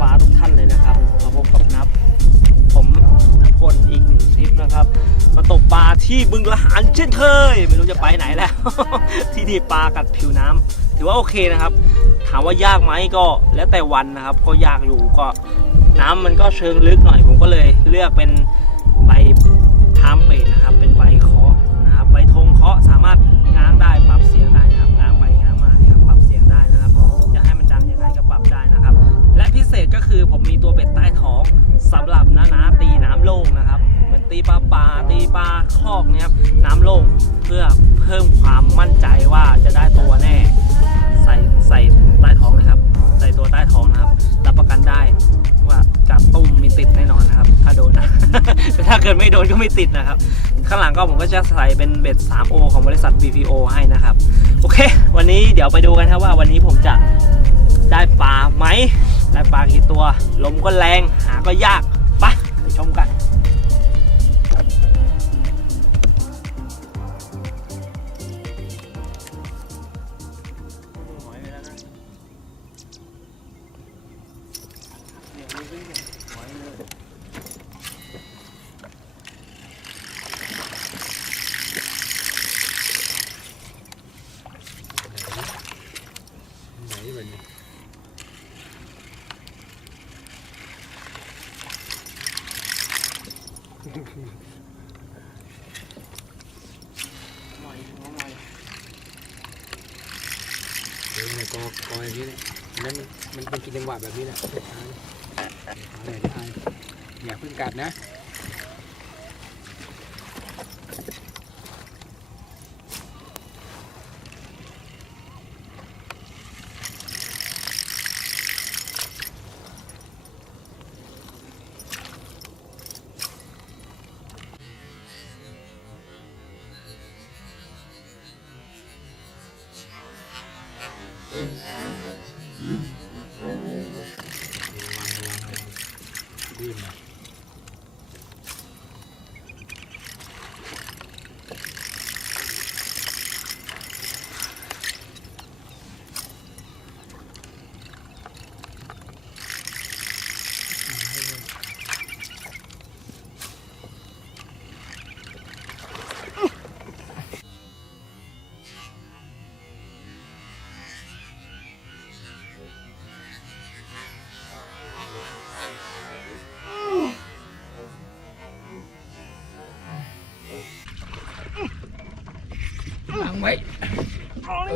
นะตกปลาทุกท่านเลยนะครับมาพบกับนับ ผมนับพลอีกหนึ่งทริปนะครับ มาตกปลาที่บึงละหารเช่นเคย ไม่รู้จะไปไหนแล้ว ที่นี่ปลากัดผิวน้ำถือว่าโอเคนะครับ ถามว่ายากไหมก็แล้วแต่วันนะครับ ก็ยากอยู่ก็น้ำมันก็เชิงลึกหน่อยผมก็เลยเลือกเป็นใบพามเบดนะครับ เป็นใบเคาะนะครับใบธงเคาะสามารถง้างได้ปรับเสียงได้นะครับ ตีปลาปลาตีปลาคอกเนี่ยครับน้ำลงเพื่อเพิ่มความมั่นใจว่าจะได้ตัวแน่ ใส่ใส่ใต้ท้องเลยครับ ใส่ตัวใต้ท้องนะครับ รับประกันได้ว่าจับตุ้มมีติดแน่นอนนะครับ ถ้าโดนนะ แต่ถ้าเกิดไม่โดนก็ไม่ติดนะครับ ข้างหลังก็ผมก็จะใส่เป็นเบ็ด 3O ของบริษัท BPO ให้นะครับ โอเค วันนี้เดี๋ยวไปดูกันครับว่าวันนี้ผมจะได้ปลาไหมได้ปลากี่ตัว ลมก็แรงหาก็ยากไปไปชมกัน เดี๋ยวมันกอกอยนี้เลยนั่นมันเป็นกินจังหวะแบบนี้แหละเดี๋ยวอายอย่าเพิ่งกัดนะ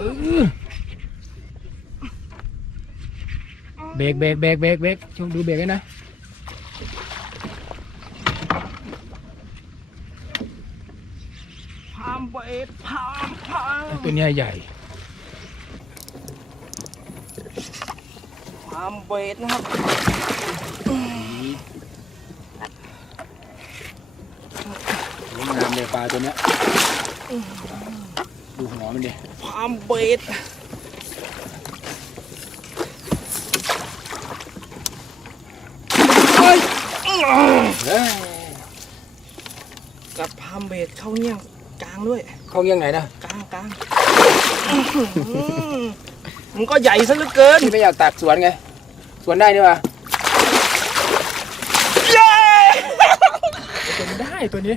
เออเบรกเบรกเบรกเบรกเบรกช่วงดูเบรกให้นะพามเบ็ดพามพามตัวเนี้ยใหญ่พามเบ็ดนะครับสวยงามเลยปลาตัวเนี้ย ดูหัวมันดิพามเบ็ดเฮ้ยกัดพามเบดเข้าเงี้ยงกลางด้วย เข้าเงี้ยงไหนนะกลางกลางอื้อหือมันก็ใหญ่ซะเหลือเกินที่ไม่อยากตักสวนไง สวนได้นี่วะเย้ตัวนี้ได้ตัวนี้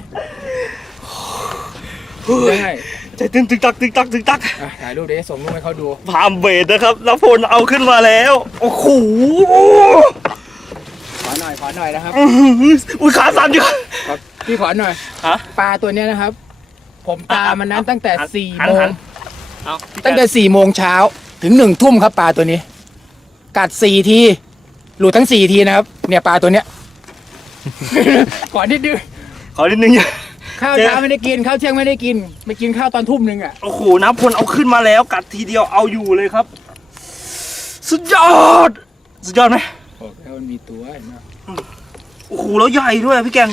ได้ ใจตึงตึงตักตึงตักตึงตักอะถ่ายรูปเดี๋ยวส่งรูปให้เขาดูพามเบดนะครับแล้วพลเอาขึ้นมาแล้ว โอ้โหขอหน่อยขอหน่อยนะครับอื้อหืออุ้ยขาสั่นอยู่ครับพี่ขอหน่อย ฮะ ปลาตัวเนี้ยนะครับ ผมตามมันนั้นตั้งแต่หันสี่หันโมหังน เอาพี่ตั้งแจ๊แต่คสี่โมงเช้าถึงหนึ่งทุ่มครับปลาตัวนี้ กัดสี่ทีหลุดทั้งสี่ทีนะครับ เนี่ยปลาตัวเนี้ย ขอนิดนึงขอนิดนึง ข้าวเจ๊เช้าไม่ได้กินข้าวเที่ยงไม่ได้กินไปกินข้าวตอนทุ่มหนึงอะโอ้โหน้ำพลเอาขึ้นมาแล้ว กัดทีเดียวเอาอยู่เลยครับ สุดยอด สุดยอดไหมโอ้แล้วมันมีตัวเห็นไหมโอ้โหแล้วใหญ่ด้วยพี่แกง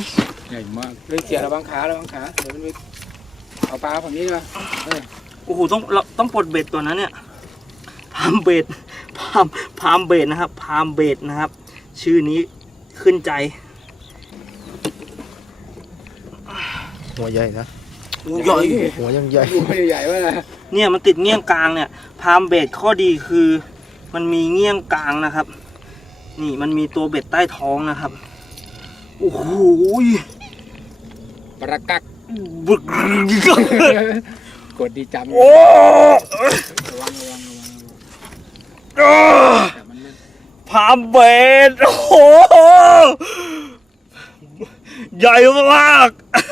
ใหญ่มากเลยเสียระวังขาระวังขาเดี๋ยวมันมีเอาปลาฝั่งนี้ดีกว่าโอ้โหต้องเราต้องปลดเบ็ดตัวนั้นเนี่ยพามเบ็ดพามพามเบ็ดนะครับพามเบ็ดนะครับ ชื่อนี้ขึ้นใจ หัวใหญ่นะโอ้ใหญ่หัวยังใหญ่ดูไม่ได้ใหญ่ว่านะเนี่ยมันติดเงี้ยงกลางเนี่ย พามเบ็ดข้อดีคือมันมีเงี้ยงกลางนะครับ นี่มันมีตัวเบ็ดใต้ท้องนะครับโอ้โหประกักบึกกดดีจำโอ้ระวังระวังระวังอ่าแต่มันไม่พามเบ็ดโอ้โหใหญ่มากอื้อหือ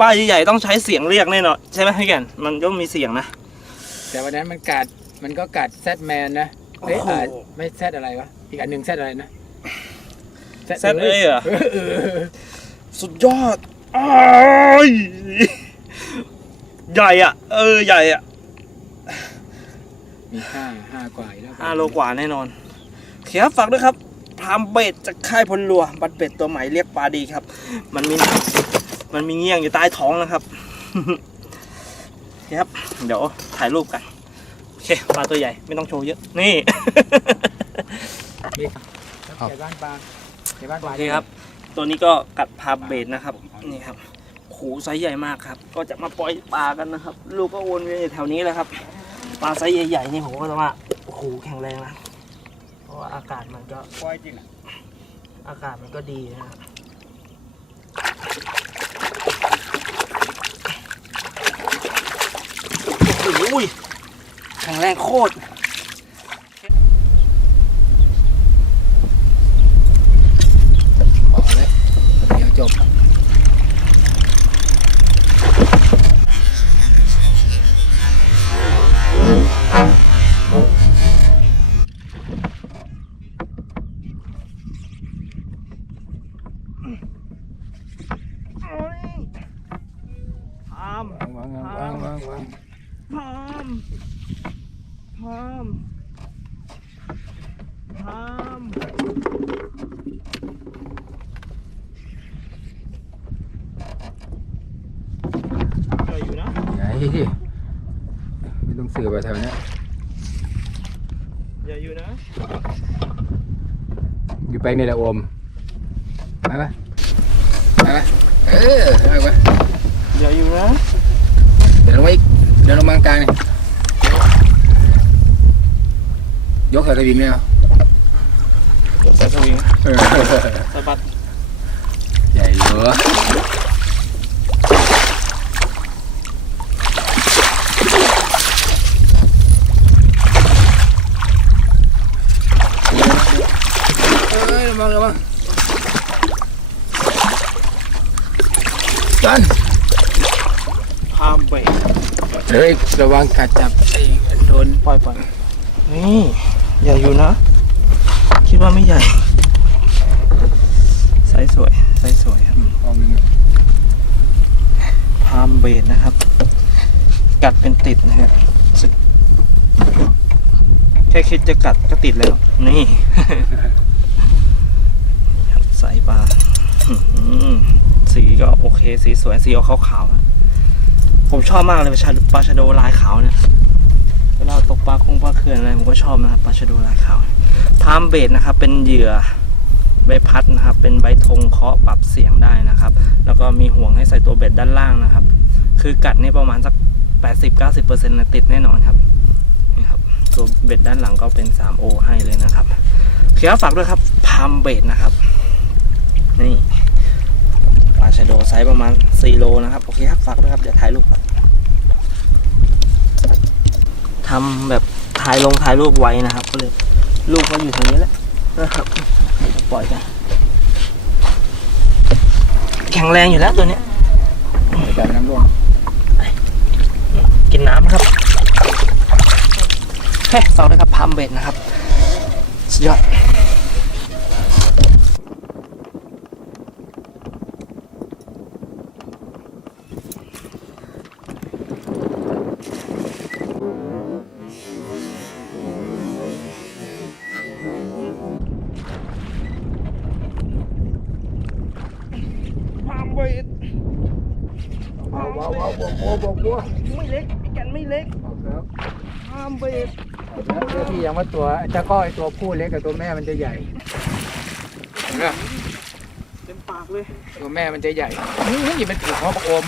ป้ายใหญ่ๆต้องใช้เสียงเรียกแน่นอนใช่ไหมพี่แก่นมันต้องมีเสียงนะแต่วันนั้นมันกัดมันก็กัดแซดแมนนะเอ้ยโอ้โหอ่าไม่แซดอะไรวะอีกอันหนึ่งแซดอะไรนะแซดเอ้ยเหรอเออสุดยอดอ้ายใหญ่อะ เออใหญ่อะมีห้าห้ากว่าอีกแล้วห้าโลกว่าแน่นอนเขียฝากด้วยครับ พรามเบ็ดจากค่ายพลลัว บัตรเบ็ดตัวใหม่เรียกปลาดีครับ มันมีมันมีเงี้ยงอยู่ใต้ท้องนะครับโอเคครับ เดี๋ยวถ่ายรูปกันโอเคปลาตัวใหญ่ไม่ต้องโชว์เยอะ นี่ครับใหญ่บ้านปลาใหญ่บ้านปโอลาเคครับ ตัวนี้ก็กัดพาเบดนะครับ นี่ครับโหไซส์ใหญ่มากครับ ก็จะมาปล่อยปลากันนะครับ ลูกก็วนเวียนอยู่แถวนี้แหละครับ ปลาไซส์ใหญ่ๆนี่ผมก็จะว่าโอ้โหแข็งแรงนะเพราะว่าอากาศมันก็ปล่อยจริงอะอากาศมันก็ดีนะครับโอ้โหแข็งแรงโคตร พามวางวางวางวางวางพามพามพามใหญ่อยู่นะใหญ่ไม่ต้องสื่อไปแถวเนี้ยใหญ่อยู่นะ อยู่ไปในละอม ไปปะไปปะเออไปปะใหญ่อยู่นะเดี๋ยวลงมาอีกเดี๋ยวลงมากลางนี่ยกใส่กระดิ่งเลยเหรอใส่สวิงเออสะบัดใหญ่เยอะเอ้ยระวังระวัง จันพามเบรกเฮ้ยระวังกัดจับไอ้โดนปล่อยปล่อยนี่ใหญ่อยู่นะ คิดว่าไม่ใหญ่ไซส์สวยไซส์สวยครับออกหนึ่งพามเบดนะครับ กัดเป็นติดนะฮะสึกแค่คิดจะกัดก็ติดแล้ว นี่ครับใส่ปลา อื้ก็โอเคสีสวยสีออกขาวผมชอบมากเลยปลาชาปลาชะโดลายขาวเนี่ยเวลาตกปลาคงปลาเขื่อนอะไรผมก็ชอบนะครับปลาชะโดลายขาวพามเบดนะครับ เป็นเหยื่อใบพัดนะครับ เป็นใบธงเคาะปรับเสียงได้นะครับ แล้วก็มีห่วงให้ใส่ตัวเบ็ดด้านล่างนะครับ คือกัดนี่ประมาณสัก 80-90%นะติดแน่นอนครับนี่ครับ ตัวเบ็ดด้านหลังก็เป็น 3O ให้เลยนะครับเคียฝากด้วยครับพามเบ็ดนะครับนี่ ปลาชะโดไซส์ประมาณ 4 โลนะครับ โอเคครับ ฝากด้วยครับ เดี๋ยวถ่ายรูปครับทำแบบถ่ายลงถ่ายรูปไว้นะครับ ก็เลยรูปก็อยู่ตรงนี้แหละนะครับปล่อยไปแข็งแรงอยู่แล้วตัวเนี้ยแต่น้ำร่วงกินน้ำครับเฮ้ยฝากด้วยครับพามเบ็ดนะครับ สุดยอด ว้าวว้าวว้าวว้าวไม่เล็กพี่กันไม่เล็กแล้วพามเบ็ดแล้วพี่ยังว่าตัวเจ้าก้อยตัวผู้เล็กกับตัวแม่มันจะใหญ่เนี่ยเต็มปากเลย ตัวแม่มันจะใหญ่นี่มันถูกเขาประโอม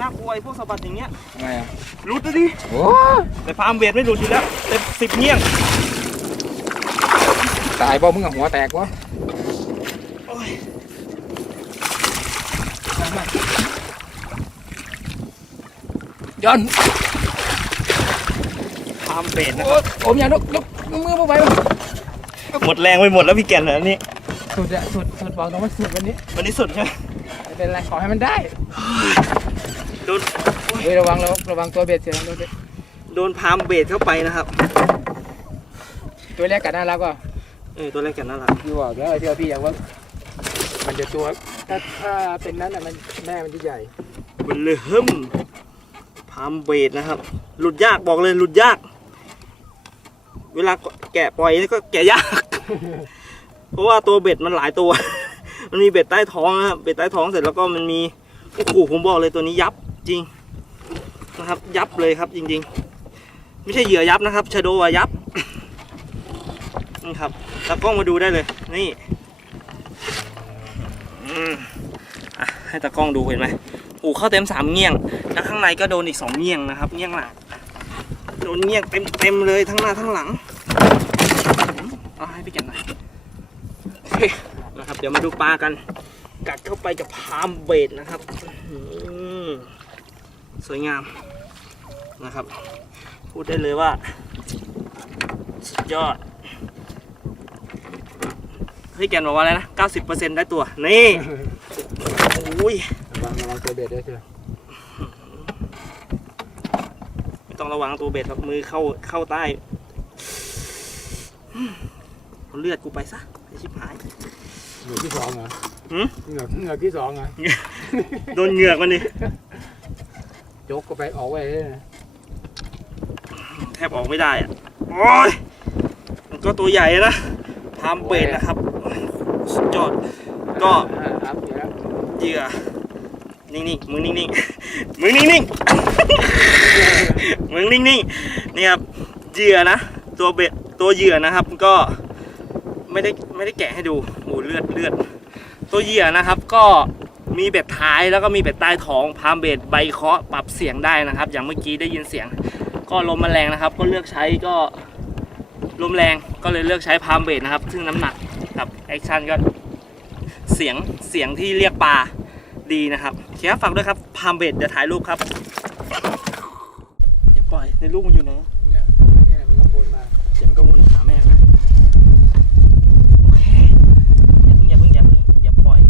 น่ากลัวไอ้พวกสะบัดอย่างเงี้ยทำไมอะหลุดนะดิโอ้แต่พามเบ็ดไม่หลุดอยู่แล้วเต็มสิบเงี้ยงตายบ่มึงอะหัวแตกวะ โอ้ย ย้อนพามเบ็ดนะโอ้โอมอย่าลุกลุกลุกมือมาไปวะหมดแรงไปหมดแล้วพี่แกนเหรอนี่สุดอะสุดสุดบอกตรงว่าสุดวันนี้ วันนี้สุดใช่ไหมไม่เป็นไรขอให้มันได้โดนเฮ้ยระวังระวังระวังตัวเบ็ดเสียตัวเบ็ดโดนพามเบ็ดเข้าไปนะครับ ตัวแรกกัดน่ารักว่ะเออตัวแรกแกนน่ารักพี่บอกแล้วเชื่อพี่อย่างว่ามันจะตัว ถ้าถ้าเป็นนั้นอะมันแม่มันจะใหญ่เบลเฮิมพามเบ็ดนะครับ หลุดยากบอกเลยหลุดยาก เวลาแกะปล่อยนี่ก็แกะยาก เพราะว่าตัวเบ็ดมันหลายตัว มันมีเบ็ดใต้ท้องนะครับเบ็ดใต้ท้องเสร็จแล้วก็มันมีโอ้โหผมบอกเลยตัวนี้ยับจริงนะครับ ยับเลยครับจริง ๆ ไม่ใช่เหยื่อยับนะครับชาโดวยับนี่ครับตากล้องมาดูได้เลย นี่ ให้ตากล้องดูเห็นไหมโอ้เข้าเต็มสามเงี้ยง แล้วข้างในก็โดนอีกสองเงี้ยงนะครับ เงี้ยงหลังโดนเงี้ยงเต็มเต็มๆเลยทั้งหน้าทั้งหลัง เอาให้พี่แกนหน่อยโอเคนะครับ เดี๋ยวมาดูปลากัน กัดเข้าไปกับพามเบดนะครับ สวยงามนะครับ พูดได้เลยว่า สุดยอด เฮ้ยแกนบอกว่าอะไรนะ 90%ได้ตัว นี่โอ้ยระวังระวังตัวเบ็ดด้วยเถอะไม่ต้องระวังตัวเบ็ดครับมือเข้าเข้าใต้เอาเลือดกูไปซะไอชิบหาย เหงือกที่สองเหรอหืม เหงือกเหงือกที่สองเหรอโดนเหงือกมันนี่โจกก็ไปออกไว้เลยนะแทบออกไม่ได้อะโอ้ยมันก็ตัวใหญ่นะพามเบ็ดนะครับ สุดยอด ก็เหยื่อนิ่งๆมึงนิ่งๆมึงนิ่งๆมึงนิ่งๆนี่ครับเหยื่อนะ ตัวเบ็ดตัวเหยื่อนะครับก็ไม่ได้ไม่ได้แกะให้ดูโอ้เลือดเลือด ตัวเหยื่อนะครับก็มีเบ็ดท้ายแล้วก็มีเบ็ดใต้ท้องพามเบ็ดใบเคาะปรับเสียงได้นะครับ อย่างเมื่อกี้ได้ยินเสียง ก็ลมมันแรงนะครับ ก็เลือกใช้ก็ลมแรงก็เลยเลือกใช้พามเบ็ดนะครับ ซึ่งน้ำหนักับแอคชั่นก็เสียงเสียงที่เรียกปลาดีนะครับเชียร์ฝากด้วยครับพามเบดเดี๋ยวถ่ายรูปครับอย่าปล่อยในรูปมันอยู่ไหนะนี่ยเนี่ยมันก็วนมา เสียงก็วนหาแม่งนะโอเคอย่าเพิ่งอย่าเพิ่งอย่าเพิ่งอย่าปล่อย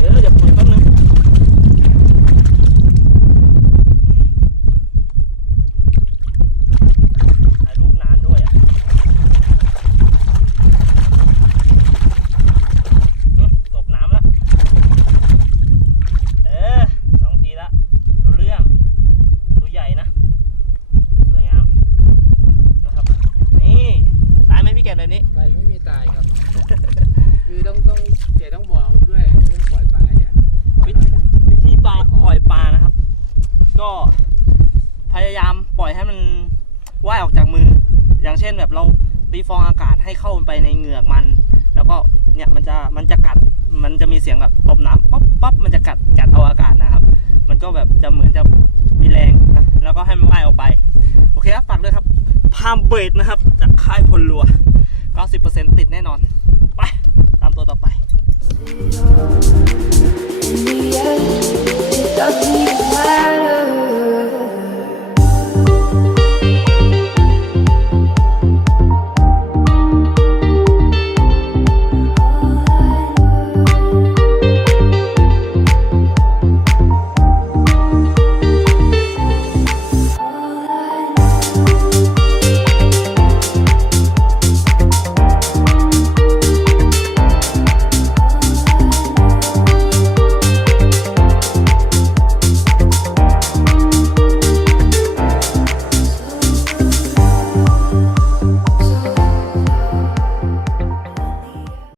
เอออย่าปล่อยแป๊บนึงถ่ายรูปนานด้วยอะ อืมตกน้ำแล้ว ปล่อยให้มันว่ายออกจากมือ อย่างเช่นแบบเรา ตีฟองอากาศให้เข้าไปในเหงือกมัน แล้วก็เนี่ยมันจะมันจะกัดมันจะมีเสียงแบบตบน้ำป๊อปป๊อปมันจะกัดกัดเอาอากาศนะครับ มันก็แบบจะเหมือนจะมีแรงนะแล้วก็ให้มันว่ายออกไป โอเคครับฝากด้วยครับพามเบดนะครับ จากค่ายพลลัว 90%ติดแน่นอน ไป ตามตัวต่อไป In the end,